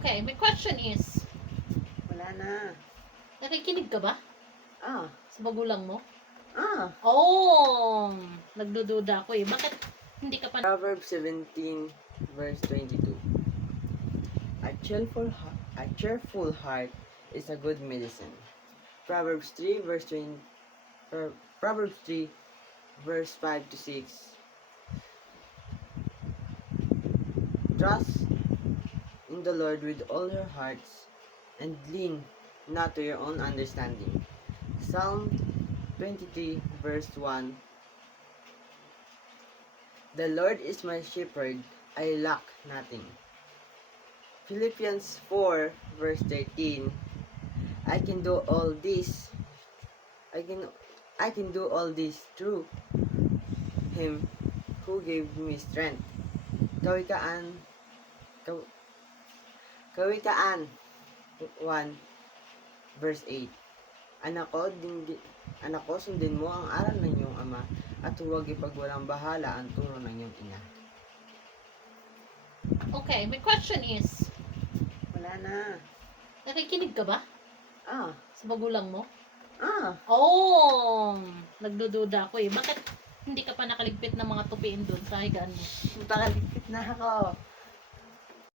Okay, my question is, Wala na. nakikinig ka ba Ah. sa magulang mo? Ah. Oh, nagdududa ako eh. Bakit hindi ka pa... Proverbs 17 verse 22. A cheerful heart is a good medicine. Proverbs 3 verse 20. Proverbs 3 verse 5 to 6. Trust in the Lord with all your hearts and lean not to your own understanding. Psalm 23 verse 1. The Lord is my shepherd, I lack nothing. Philippians 4 verse 13. I can do all this. I can do all this through him who gave me strength. Kawikaan Kaw- Kawikaan 1 verse 8. Anak ko, sundin mo ang aral ng iyong ama at huwag ipagwalang bahala ang turo ng iyong ina. Okay, my question is, Wala na. nakikinig ka ba Ah. sa magulang mo? Ah. Oh, nagdududa ako eh. Bakit hindi ka pa nakaligpit ng mga tupiin doon sa higaan mo? Nakaligpit na ako.